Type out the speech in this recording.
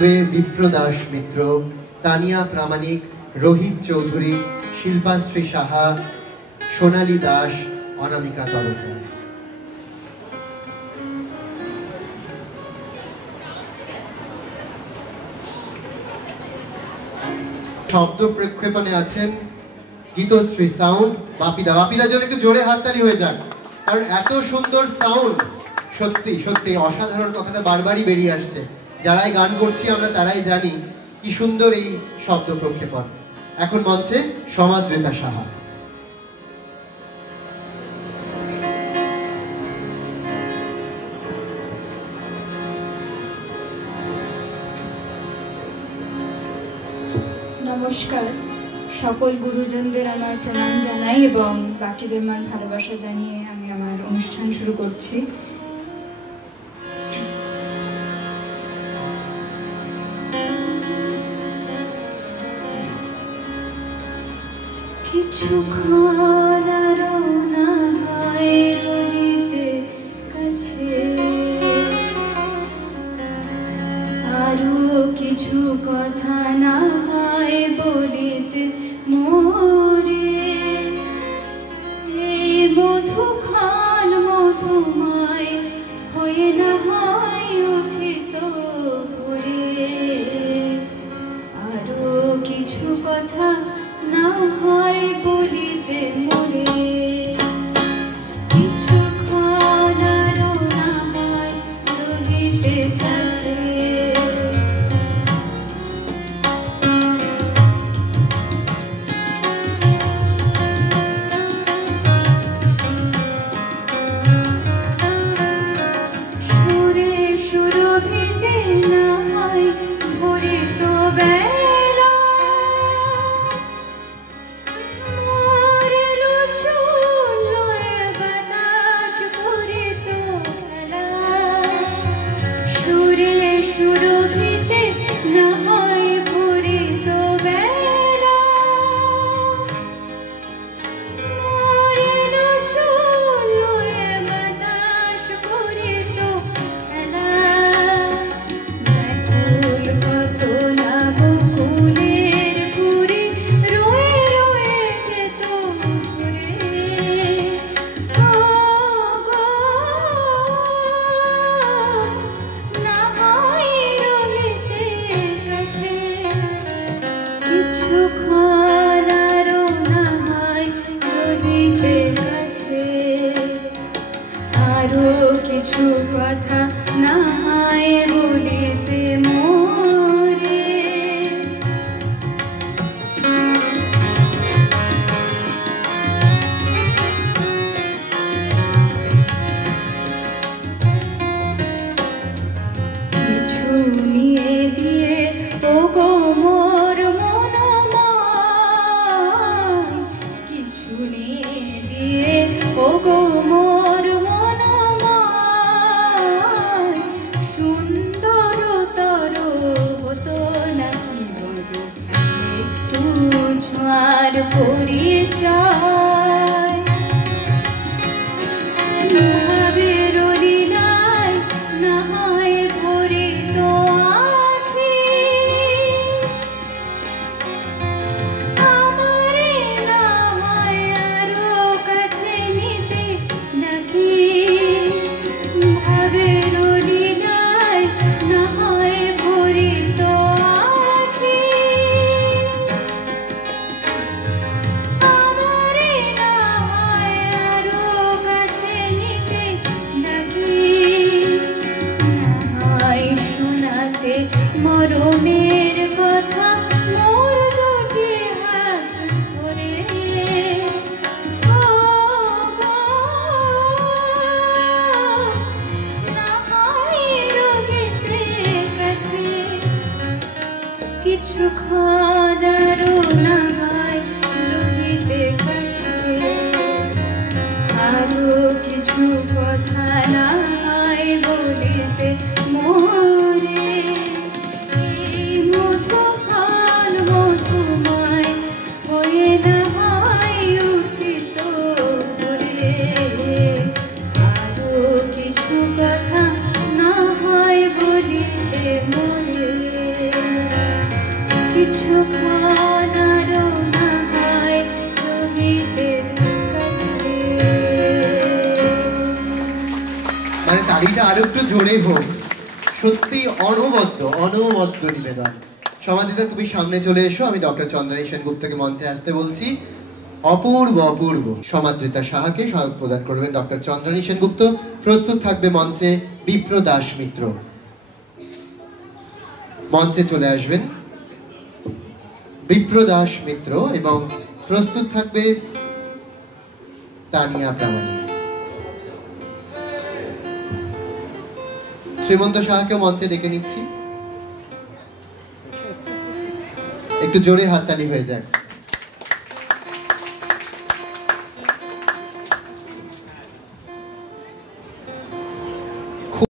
বিপ্রদাস মিত্র, তানিয়া প্রামাণিক, রোহিত চৌধুরী, শিল্পাশ্রী সাহা, সোনালী দাস, অনামিকা তরফদার। শব্দ প্রক্ষেপণে আছেন গীতশ্রী সাউন্ড বাপিদা। বাপিদার জন্য একটু জোরে হাততালি হয়ে যান, কারণ এত সুন্দর সাউন্ড, সত্যি সত্যি অসাধারণ কথাটা বারবারই বেরিয়ে আসছে। যারাই গান করছি আমরা তারাই জানি কি সুন্দর এই শব্দ প্রক্ষেপণ। এখন মঞ্চে সমাদৃতা সাহা। নমস্কার, সকল গুরুজনদের আমার প্রণাম জানাই এবং বাকিদের মান ভালোবাসা জানিয়ে আমি আমার অনুষ্ঠান শুরু করছি। কিছুক্ষণ আরো না হয় বলিতে কাছে, আরো কিছু কথা না হয় বলিতে মোরে, এই মধুখান মধুময় হয়ে না হয় উঠিত ভোরে, আরো কিছু কথা না হয় বলিতে মোরে, কিছুক্ষণ আরো না হয় রহিতে কাছে, সুরে সুরভিতে না হয় ভরিত বেলা, সুরে সুরভিতে না হয় ভরিত বেলা, মরেল চুল লয়ে বাতাস করিত খেলা, ব্যাকুল কত না বকুলের কুড়ি রয়ে রয়ে যেত ঝরে, ও গো না হয় রহিতে কাছে, কিছুক্ষণ আরো না হয় রহিতে কাছে, আরো কিছু কথা না হয় বলিতে মোরে, কিছু নিয়ে দিয়ে ও গো মোর মনোময়, কিছু নিয়ে দিয়ে ও গো মোর মনোময়, সুন্দরতর হতো নাকি বলো একটু ছোঁয়ার পরিচয়, ভাবের লীলায় না হয় ভরিত আখি, আমারে না হয় আরো কাছে নিতে নাকি, ভাবের লীলায় না হয় ভরিত আখি, আমারে না হয় আরো কাছে নিতে নাকি, না হয় শোনাতে মরমের কথা মোর দুটি হাত ধরে, ও গো না হয় রহিতে কাছে, কিছুক্ষণ আরো না হয় রহিতে কাছে, আরো কিছু কথা না হয় বলিতে মোরে, এই মধুখান মধুময় হয়ে না হয় উঠিত ভোরে, আরো কিছু কথা না হয় বলিতে মোরে। মানে তালিটা আরো একটু জোরে হোক। সত্যি অনবদ্য নিবেদন। সমাধিতা তুমি সামনে চলে এসো, আমি ডক্টর চন্দ্রানী সেনগুপ্তকে মঞ্চে আসতে বলছি। অপূর্ব সমাদৃতা সাহাকে সহায়ক প্রদান করবেন ডক্টর চন্দ্রানী সেনগুপ্ত। প্রস্তুত থাকবে মঞ্চে বিপ্র দাস মিত্র, মঞ্চে চলে আসবেন বিপ্র দাস মিত্র, এবং প্রস্তুত থাকবে তানিয়া প্রামাণিক। শ্রীমন্ত সাহাকে মঞ্চে ডেকে নিচ্ছি, একটু জোরে হাততালি হয়ে যায়।